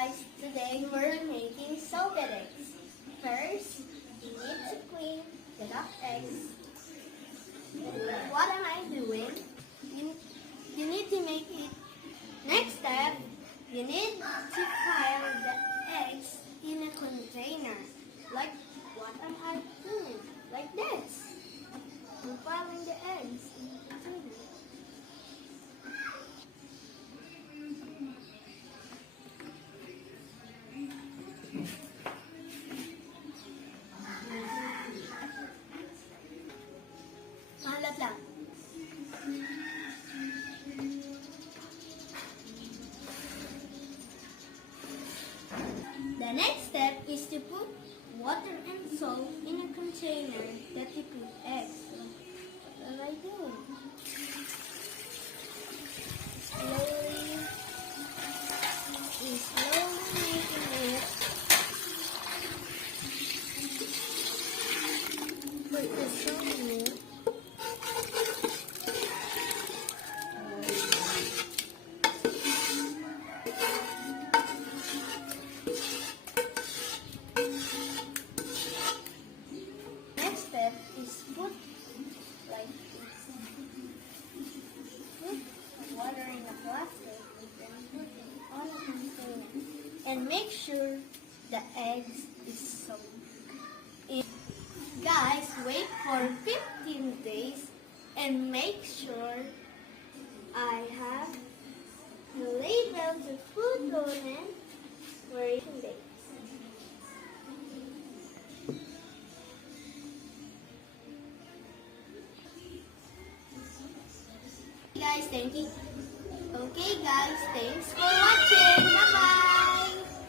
guys, today we're making salted eggs. First, you need to clean the duck eggs. What am I doing? You need to make it. Next step, you need to pile the eggs in a container. Like what am I doing? Like this. I'm piling the eggs in a container. Malat lang. The next step is to put water and salt in a container that you put eggs. What am I doing? Slowly making it. Put the salt in it. Next step is put like this. Put water in a plastic and then put it on a container. And make sure the eggs is soaked. Guys, wait for 15 days and make sure I have the label to put on it for 18 days. Guys, thank you.